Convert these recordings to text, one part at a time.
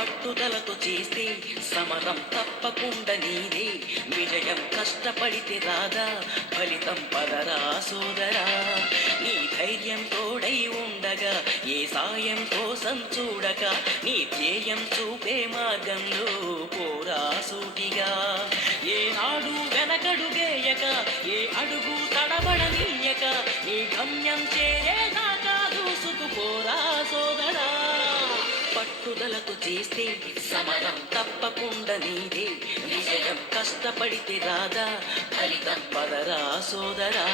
పట్టుదలతో చేస్తే సమరం తప్పకుండా నీదే. విజయం కష్టపడితే రాదా, ఫలితం పదరా సోదరా. నీ ధైర్యం తోడై ఉండగా, ఏ సాయం కోసం చూడక, నీ ధ్యేయం చూపే మార్గంలో పోరా సూటిగా. ఏనాడు వెనకడుగేయక, ఏ అడుగు తడబడనీయక, నీ గమ్యం చేరేదాకా దూసుకుపోరా సోదరా. పట్టుదలతో చేస్తే సమరం తప్పకుండా నీదే. విజయం కష్టపడితే రాదా, ఫలితం పదరా సోదరా.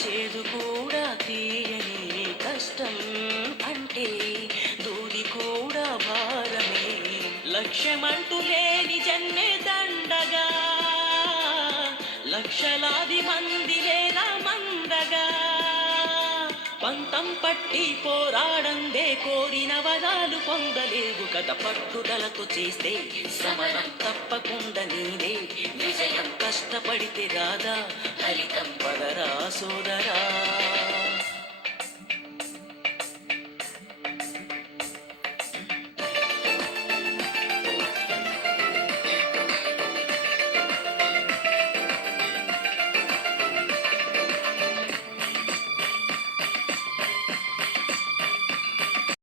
చేదు కూడా తీయని కష్టం అంటే దూది కూడా భారమే. లక్ష్యమంటూ లేని జన్మే దండగా, లక్షలాది మంది వేల మందగా. పంతం పట్టి పోరాడందే కోరిన వరాలు పొందలేవు కదా. పట్టుదలతో చేస్తే సమరం తప్పకుండా నీదే. విజయం కష్టపడితే రాదా, ఫలితం పదరా సోదరా.